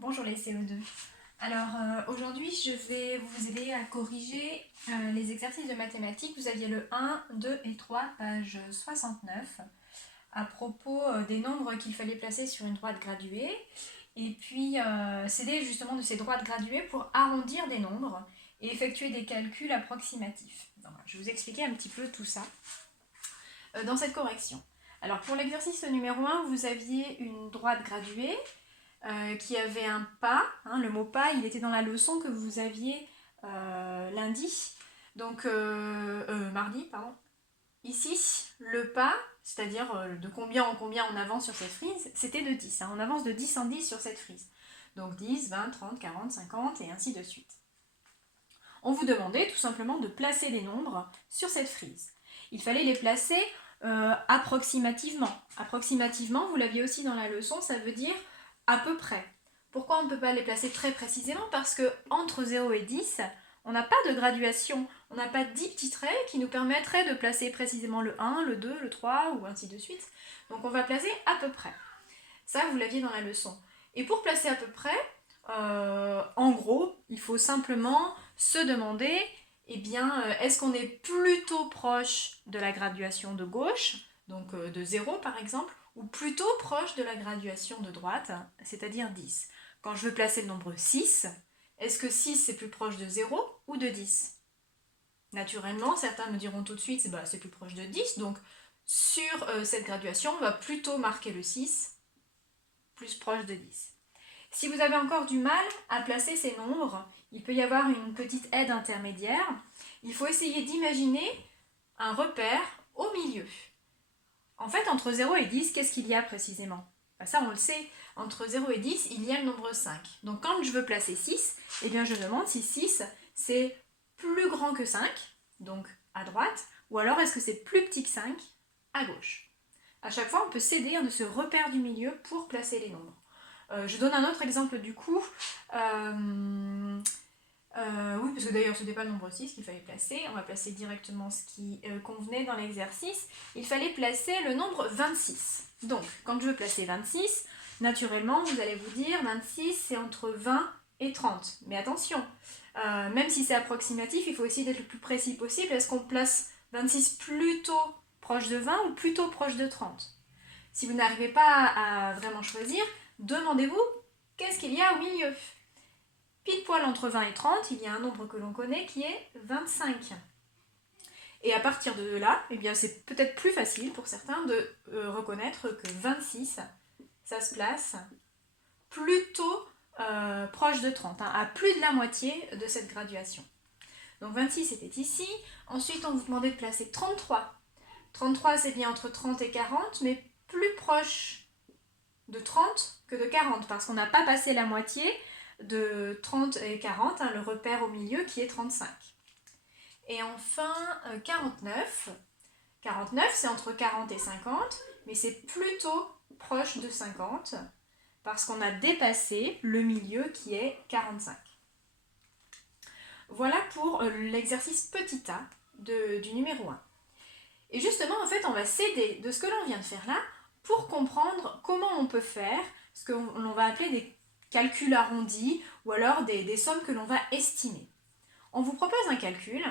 Bonjour les CO2. Alors aujourd'hui je vais vous aider à corriger les exercices de mathématiques. Vous aviez le 1, 2 et 3, page 69, à propos des nombres qu'il fallait placer sur une droite graduée. Et puis s'aider justement de ces droites graduées pour arrondir des nombres et effectuer des calculs approximatifs. Donc, je vais vous expliquer un petit peu tout ça dans cette correction. Alors pour l'exercice numéro 1, vous aviez une droite graduée qui avait un pas, hein, le mot pas, il était dans la leçon que vous aviez lundi, donc mardi, pardon. Ici, le pas, c'est-à-dire de combien en combien on avance sur cette frise, c'était de 10. Hein, on avance de 10 en 10 sur cette frise. Donc 10, 20, 30, 40, 50 et ainsi de suite. On vous demandait tout simplement de placer des nombres sur cette frise. Il fallait les placer approximativement. Approximativement, vous l'aviez aussi dans la leçon, ça veut dire à peu près. Pourquoi on ne peut pas les placer très précisément? Parce que entre 0 et 10, on n'a pas de graduation. On n'a pas 10 petits traits qui nous permettraient de placer précisément le 1, le 2, le 3 ou ainsi de suite. Donc on va placer à peu près. Ça, vous l'aviez dans la leçon. Et pour placer à peu près, en gros, il faut simplement se demander, eh bien, est-ce qu'on est plutôt proche de la graduation de gauche, donc de 0 par exemple, ou plutôt proche de la graduation de droite, c'est-à-dire 10. Quand je veux placer le nombre 6, est-ce que 6 c'est plus proche de 0 ou de 10? Naturellement, certains me diront tout de suite, bah, c'est plus proche de 10, donc sur cette graduation, on va plutôt marquer le 6 plus proche de 10. Si vous avez encore du mal à placer ces nombres, il peut y avoir une petite aide intermédiaire. Il faut essayer d'imaginer un repère au milieu. En fait, entre 0 et 10, qu'est-ce qu'il y a précisément? Ça, on le sait, entre 0 et 10, il y a le nombre 5. Donc quand je veux placer 6, eh bien je demande si 6, c'est plus grand que 5, donc à droite, ou alors est-ce que c'est plus petit que 5, à gauche. À chaque fois, on peut s'aider de ce repère du milieu pour placer les nombres. Je donne un autre exemple du coup. Oui, parce que d'ailleurs, ce n'était pas le nombre 6 qu'il fallait placer. On va placer directement ce qui convenait dans l'exercice. Il fallait placer le nombre 26. Donc, quand je veux placer 26, naturellement, vous allez vous dire 26, c'est entre 20 et 30. Mais attention, même si c'est approximatif, il faut essayer d'être le plus précis possible. Est-ce qu'on place 26 plutôt proche de 20 ou plutôt proche de 30? Si vous n'arrivez pas à vraiment choisir, demandez-vous qu'est-ce qu'il y a au milieu. Pile poil entre 20 et 30, il y a un nombre que l'on connaît qui est 25. Et à partir de là, eh bien, c'est peut-être plus facile pour certains de reconnaître que 26, ça se place plutôt proche de 30, hein, à plus de la moitié de cette graduation. Donc 26 était ici. Ensuite, on vous demandait de placer 33. 33, c'est bien entre 30 et 40, mais plus proche de 30 que de 40, parce qu'on n'a pas passé la moitié de 30 et 40, hein, le repère au milieu qui est 35. Et enfin, 49. 49, c'est entre 40 et 50, mais c'est plutôt proche de 50, parce qu'on a dépassé le milieu qui est 45. Voilà pour l'exercice petit a du numéro 1. Et justement, en fait, on va s'aider de ce que l'on vient de faire là pour comprendre comment on peut faire ce que l'on va appeler des calculs arrondis ou alors des sommes que l'on va estimer. On vous propose un calcul,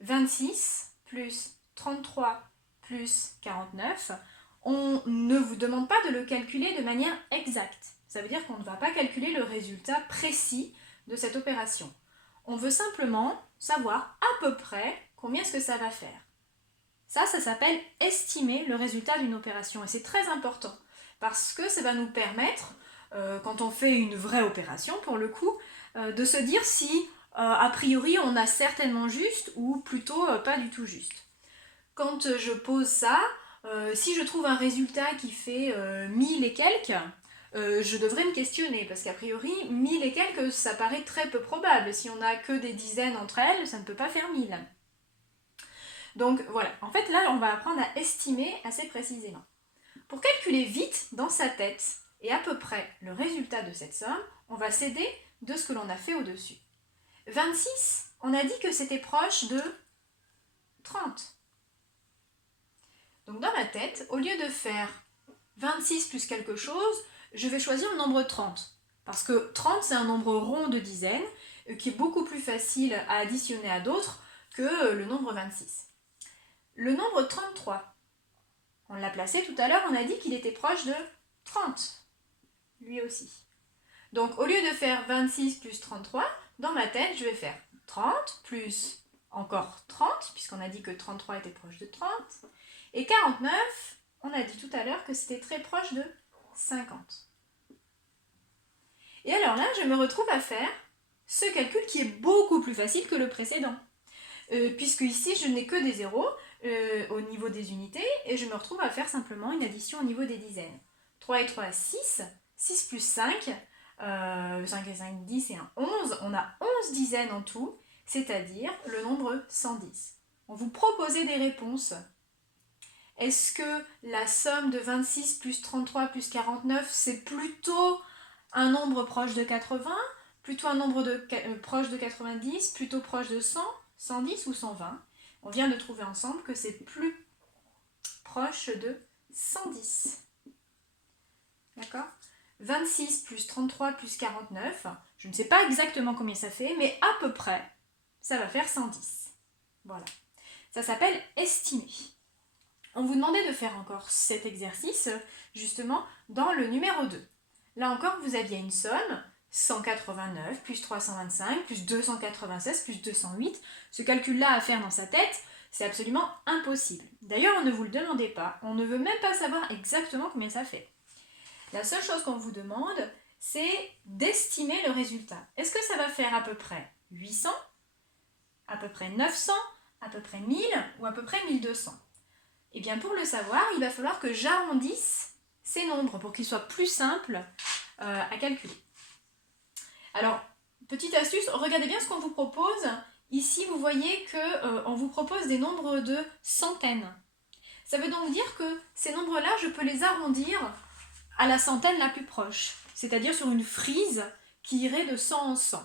26 plus 33 plus 49. On ne vous demande pas de le calculer de manière exacte. Ça veut dire qu'on ne va pas calculer le résultat précis de cette opération. On veut simplement savoir à peu près combien est-ce que ça va faire. Ça s'appelle estimer le résultat d'une opération et c'est très important parce que ça va nous permettre, quand on fait une vraie opération pour le coup, de se dire si a priori on a certainement juste ou plutôt pas du tout juste. Quand je pose ça, si je trouve un résultat qui fait 1000 et quelques, je devrais me questionner parce qu'a priori 1000 et quelques ça paraît très peu probable. Si on n'a que des dizaines entre elles, ça ne peut pas faire 1000. Donc voilà, en fait là on va apprendre à estimer assez précisément. Pour calculer vite dans sa tête et à peu près le résultat de cette somme, on va s'aider de ce que l'on a fait au-dessus. 26, on a dit que c'était proche de 30. Donc dans ma tête, au lieu de faire 26 plus quelque chose, je vais choisir le nombre 30. Parce que 30, c'est un nombre rond de dizaines qui est beaucoup plus facile à additionner à d'autres que le nombre 26. Le nombre 33, on l'a placé tout à l'heure, on a dit qu'il était proche de 30, lui aussi. Donc au lieu de faire 26 plus 33, dans ma tête, je vais faire 30 plus encore 30, puisqu'on a dit que 33 était proche de 30, et 49, on a dit tout à l'heure que c'était très proche de 50. Et alors là, je me retrouve à faire ce calcul qui est beaucoup plus facile que le précédent. Puisque ici, je n'ai que des zéros au niveau des unités, et je me retrouve à faire simplement une addition au niveau des dizaines. 3 et 3, 6, 6 plus 5, 5 et 5, 10 et 1, 11. On a 11 dizaines en tout, c'est-à-dire le nombre 110. On vous proposait des réponses. Est-ce que la somme de 26 plus 33 plus 49, c'est plutôt un nombre proche de 80, plutôt un nombre proche de 90, plutôt proche de 100, 110 ou 120? On vient de trouver ensemble que c'est plus proche de 110. D'accord? 26 plus 33 plus 49, je ne sais pas exactement combien ça fait, mais à peu près, ça va faire 110. Voilà. Ça s'appelle estimer. On vous demandait de faire encore cet exercice, justement, dans le numéro 2. Là encore, vous aviez une somme, 189 plus 325 plus 296 plus 208. Ce calcul-là à faire dans sa tête, c'est absolument impossible. D'ailleurs, on ne vous le demandait pas, on ne veut même pas savoir exactement combien ça fait. La seule chose qu'on vous demande, c'est d'estimer le résultat. Est-ce que ça va faire à peu près 800, à peu près 900, à peu près 1000 ou à peu près 1200? Eh bien, pour le savoir, il va falloir que j'arrondisse ces nombres pour qu'ils soient plus simples à calculer. Alors, petite astuce, regardez bien ce qu'on vous propose. Ici, vous voyez qu'on vous propose des nombres de centaines. Ça veut donc dire que ces nombres-là, je peux les arrondir à la centaine la plus proche, c'est-à-dire sur une frise qui irait de 100 en 100.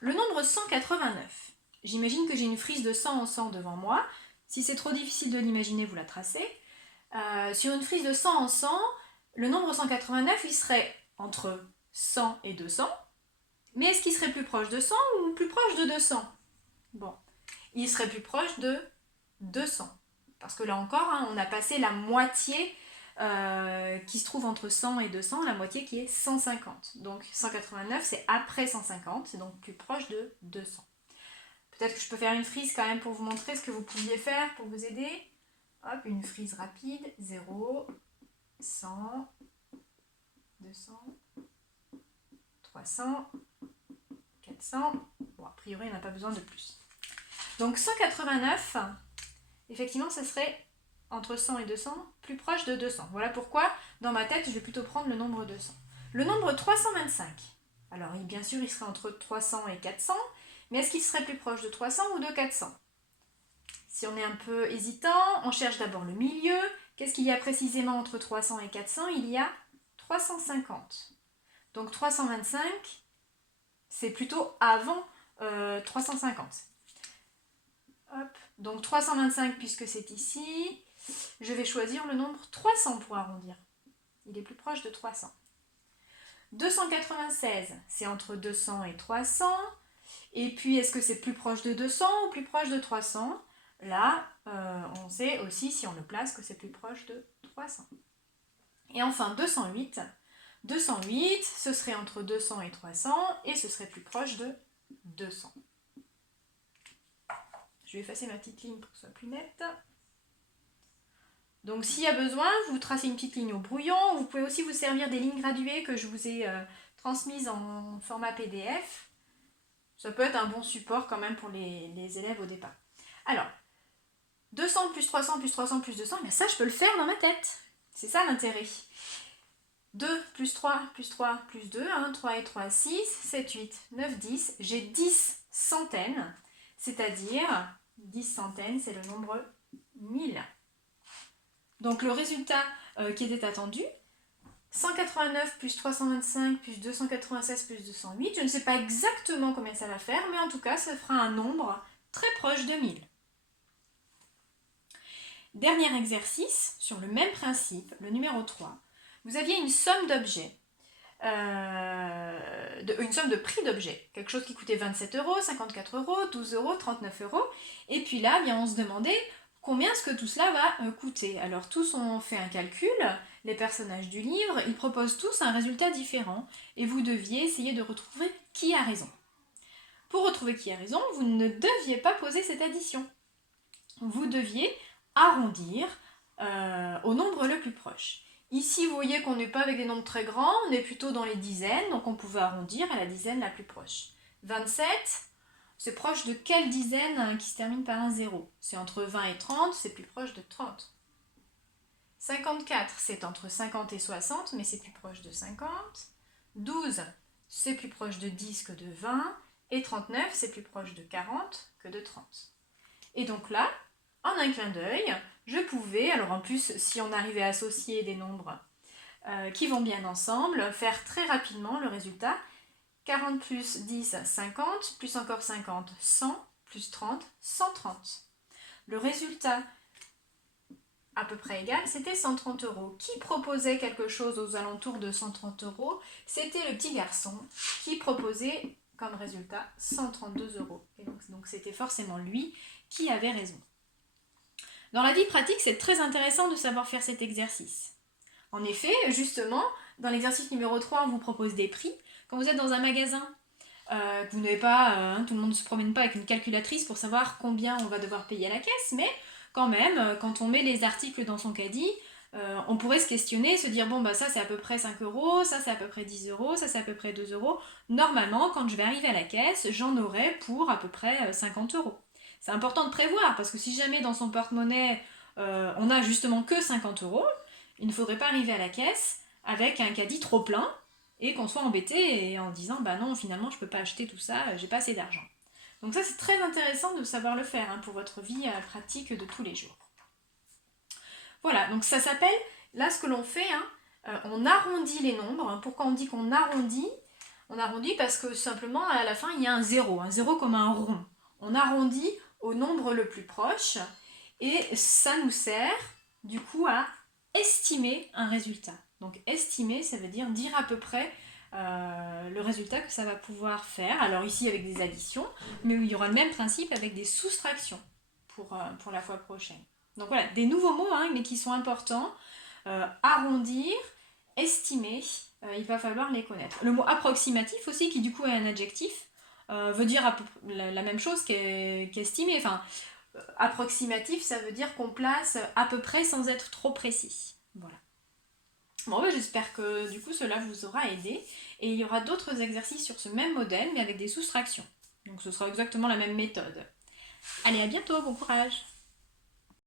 Le nombre 189, j'imagine que j'ai une frise de 100 en 100 devant moi. Si c'est trop difficile de l'imaginer, vous la tracez. Sur une frise de 100 en 100, le nombre 189, il serait entre 100 et 200. Mais est-ce qu'il serait plus proche de 100 ou plus proche de 200? Bon, il serait plus proche de 200. Parce que là encore, on a passé la moitié qui se trouve entre 100 et 200, la moitié qui est 150. Donc 189, c'est après 150, c'est donc plus proche de 200. Peut-être que je peux faire une frise quand même pour vous montrer ce que vous pouviez faire pour vous aider. Hop, une frise rapide. 0, 100, 200, 300, 400. Bon, a priori, on n'a pas besoin de plus. Donc 189, effectivement, ça serait entre 100 et 200, plus proche de 200. Voilà pourquoi, dans ma tête, je vais plutôt prendre le nombre 200. Le nombre 325. Alors, bien sûr, il serait entre 300 et 400. Mais est-ce qu'il serait plus proche de 300 ou de 400? Si on est un peu hésitant, on cherche d'abord le milieu. Qu'est-ce qu'il y a précisément entre 300 et 400? Il y a 350. Donc 325, c'est plutôt avant 350. Hop. Donc 325, puisque c'est ici, je vais choisir le nombre 300 pour arrondir. Il est plus proche de 300. 296, c'est entre 200 et 300. Et puis, est-ce que c'est plus proche de 200 ou plus proche de 300? Là, on sait aussi, si on le place, que c'est plus proche de 300. Et enfin, 208. 208, ce serait entre 200 et 300, et ce serait plus proche de 200. Je vais effacer ma petite ligne pour que ce soit plus net. Donc, s'il y a besoin, vous tracez une petite ligne au brouillon. Vous pouvez aussi vous servir des lignes graduées que je vous ai transmises en format PDF. Ça peut être un bon support quand même pour les élèves au départ. Alors, 200 plus 300 plus 300 plus 200, bien ça je peux le faire dans ma tête. C'est ça l'intérêt. 2 plus 3 plus 3 plus 2, 3 et 3, 6, 7, 8, 9, 10. J'ai 10 centaines, c'est-à-dire 10 centaines, c'est le nombre 1000. Donc le résultat qui était attendu, 189 plus 325 plus 296 plus 208, je ne sais pas exactement combien ça va faire, mais en tout cas, ça fera un nombre très proche de 1000. Dernier exercice, sur le même principe, le numéro 3. Vous aviez une somme d'objets. une somme de prix d'objet. Quelque chose qui coûtait 27 euros, 54 euros, 12 euros, 39 euros. Et puis là, bien, on se demandait combien est-ce que tout cela va coûter. Alors tous ont fait un calcul, les personnages du livre, ils proposent tous un résultat différent. Et vous deviez essayer de retrouver qui a raison. Pour retrouver qui a raison, vous ne deviez pas poser cette addition. Vous deviez arrondir au nombre le plus proche. Ici, vous voyez qu'on n'est pas avec des nombres très grands, on est plutôt dans les dizaines, donc on pouvait arrondir à la dizaine la plus proche. 27, c'est proche de quelle dizaine qui se termine par un 0? C'est entre 20 et 30, c'est plus proche de 30. 54, c'est entre 50 et 60, mais c'est plus proche de 50. 12, c'est plus proche de 10 que de 20. Et 39, c'est plus proche de 40 que de 30. Et donc là, en un clin d'œil, je pouvais, alors en plus, si on arrivait à associer des nombres qui vont bien ensemble, faire très rapidement le résultat. 40 plus 10, 50, plus encore 50, 100, plus 30, 130. Le résultat à peu près égal, c'était 130 euros. Qui proposait quelque chose aux alentours de 130 euros? C'était le petit garçon qui proposait comme résultat 132 euros. Et donc c'était forcément lui qui avait raison. Dans la vie pratique, c'est très intéressant de savoir faire cet exercice. En effet, justement, dans l'exercice numéro 3, on vous propose des prix. Quand vous êtes dans un magasin, que vous n'avez pas, tout le monde ne se promène pas avec une calculatrice pour savoir combien on va devoir payer à la caisse, mais quand même, quand on met les articles dans son caddie, on pourrait se questionner, se dire bon bah ça c'est à peu près 5 euros, ça c'est à peu près 10 euros, ça c'est à peu près 2 euros. Normalement, quand je vais arriver à la caisse, j'en aurai pour à peu près 50 euros. C'est important de prévoir parce que si jamais dans son porte-monnaie on n'a justement que 50 euros, il ne faudrait pas arriver à la caisse avec un caddie trop plein et qu'on soit embêté et en disant bah non finalement je peux pas acheter tout ça, j'ai pas assez d'argent. Donc ça c'est très intéressant de savoir le faire pour votre vie pratique de tous les jours. Voilà, donc ça s'appelle, là ce que l'on fait, on arrondit les nombres. Pourquoi on dit qu'on arrondit? On arrondit parce que simplement à la fin il y a un zéro comme un rond. On arrondit au nombre le plus proche et ça nous sert du coup à estimer un résultat. Donc estimer, ça veut dire à peu près le résultat que ça va pouvoir faire. Alors ici avec des additions, mais il y aura le même principe avec des soustractions pour la fois prochaine. Donc voilà, des nouveaux mots mais qui sont importants. Arrondir, estimer, il va falloir les connaître. Le mot approximatif aussi, qui du coup est un adjectif, veut dire la même chose qu'estimer. Enfin, approximatif, ça veut dire qu'on place à peu près sans être trop précis. Voilà. Bon, j'espère que du coup cela vous aura aidé. Et il y aura d'autres exercices sur ce même modèle, mais avec des soustractions. Donc ce sera exactement la même méthode. Allez, à bientôt, bon courage!